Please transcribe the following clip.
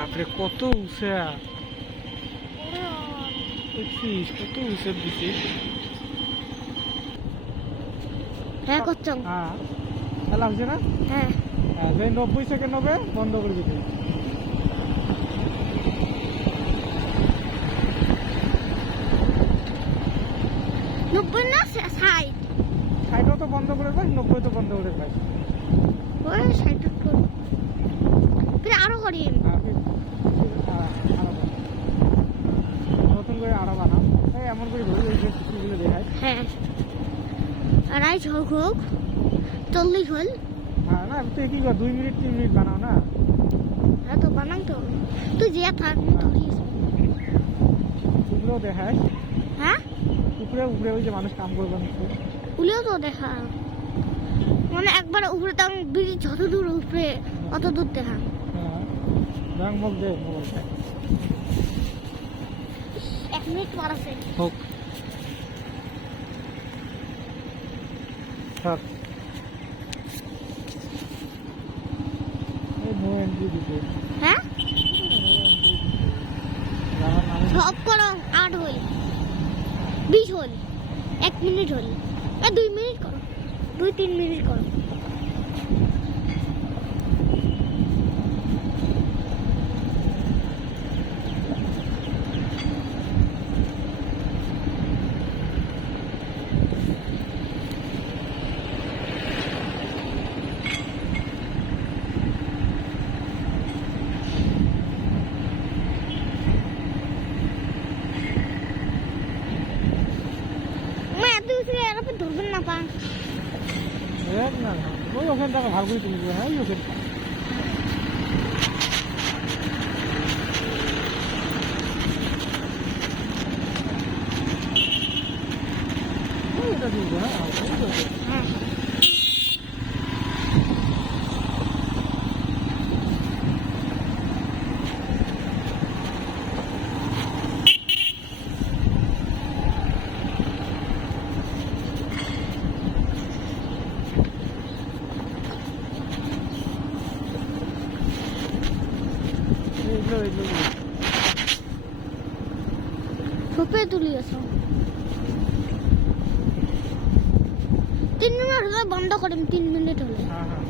বাপরে কত উঁচা দেখছিস, কত উঁচা দিছি। হ্যাঁ করছো? হ্যাঁ খেলা হচ্ছে না। হ্যাঁ হ্যাঁ, যে 90 সেকেন্ড হবে বন্ধ করে দিতে। নব্বই না ষাট? ষাটও তো বন্ধ করে পাই, 90 তো বন্ধ করে পাই। ওই ষাট ফির আরো করি। নতুন করে আরো বানাও, এই এমন করে ধরি ওই যে কিছুগুলো দেখায়। হ্যাঁ আড়াই হোক হোক 40 হল। হ্যাঁ না তুই কি কর, 2 মিনিট 3 মিনিট বানাও না। হ্যাঁ তো বানাই তো, তুই যে থাক ধরিস। এগুলো দেখায় হ্যাঁ উপরে উপরে, ওই যে মানুষ কাম করবে না। উলিও তো দেখা, মানে একবার উপরে তাম ব্রিজ যত দূর উপরে অত দূর দেখা। হ্যাঁ ব্যাং মুখ দে মোবাইলটা। 1 মিনিট পর আছে। হোক থাক, এই নো এন্ট্রি দিতে। হ্যাঁ আমার নামে সব করো 8 হল 20 হল 1 মিনিট হল 2 মিনিট করো, 2-3 মিনিট করো। ধরবেন না পা না না, ওই ওখান থেকে ভাগ করে তুলবে। হ্যাঁ ওই ওখান ওইটা তুলবে। হ্যাঁ হ্যাঁ এগুলো এগুলো সুপে তুলিয়েছ। 3 মিনিট হলে বন্ধ করেন, 3 মিনিট হলে। হ্যাঁ হ্যাঁ